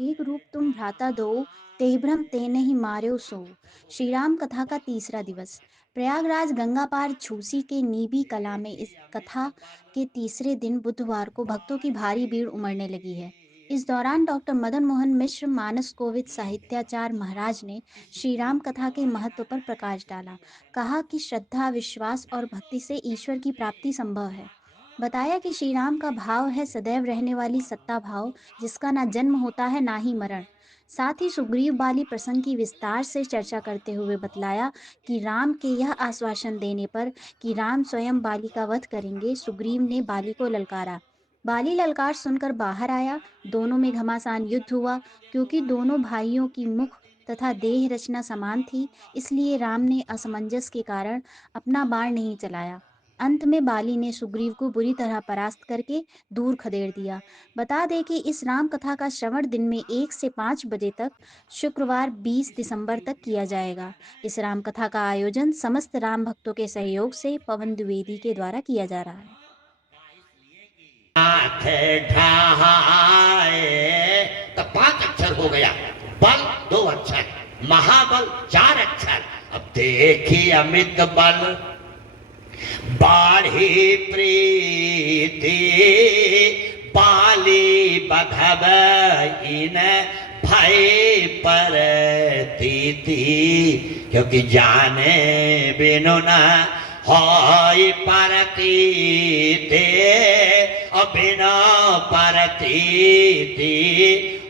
एक रूप तुम भ्राता दो, तेहि भ्रम ते नहीं मार्यो सो। श्री राम कथा का तीसरा दिवस। प्रयागराज गंगा पार झूसी के नीबी कला में इस कथा के तीसरे दिन बुधवार को भक्तों की भारी भीड़ उमड़ने लगी है। इस दौरान डॉक्टर मदन मोहन मिश्र मानस कोविद साहित्याचार्य महाराज ने श्री राम कथा के महत्व पर प्रकाश डाला। कहा कि श्रद्धा, विश्वास और भक्ति से ईश्वर की प्राप्ति संभव है। बताया कि श्री राम का भाव है सदैव रहने वाली सत्ता भाव, जिसका ना जन्म होता है ना ही मरण। साथ ही सुग्रीव बाली प्रसंग की विस्तार से चर्चा करते हुए बतलाया कि राम के यह आश्वासन देने पर कि राम स्वयं बाली का वध करेंगे, सुग्रीव ने बाली को ललकारा। बाली ललकार सुनकर बाहर आया। दोनों में घमासान युद्ध हुआ। क्योंकि दोनों भाइयों की मुख तथा देह रचना समान थी, इसलिए राम ने असमंजस के कारण अपना बाण नहीं चलाया। अंत में बाली ने सुग्रीव को बुरी तरह परास्त करके दूर खदेड़ दिया। बता दें कि इस राम कथा का श्रवण दिन में 1 से 5 बजे तक शुक्रवार 20 दिसंबर तक किया जाएगा। इस राम कथा का आयोजन समस्त राम भक्तों के सहयोग से पवन द्विवेदी के द्वारा किया जा रहा है। हाथ ढाए तो 5 अक्षर हो गया, बल 2 अक्षर, महाबल 4 अक्षर। अब देखिए अमित बल बाढ़ी प्रीति बाली बधब इन भय पर तीति, क्योंकि जाने बिनु न होय परतीति, बिना परतीति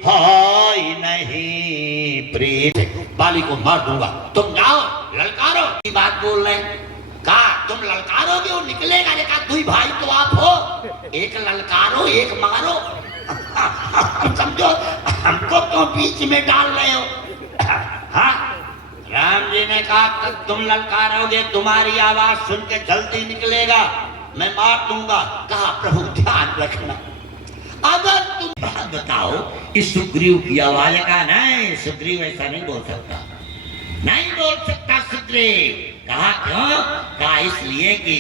होय नहीं प्रीति। बाली को मार दूंगा, तुम जाओ ललकारो। की बात बोल रहे कहा तुम ललकारोगे वो निकलेगा। देखा 2 भाई तो आप हो, एक ललकारो एक मारो। समझो हमको क्यों बीच में डाल रहे हो? हाँ, राम जी ने कहा तुम ललकारोगे, तुम्हारी आवाज सुन के जल्दी निकलेगा, मैं मार दूंगा। कहा प्रभु ध्यान रखना, अगर तुम बताओ इस सुग्रीव की आवाज का। नहीं, सुग्रीव ऐसा नहीं बोल सकता, नहीं बोल सकता सुग्रीव। कहा क्यों? कहा इसलिए कि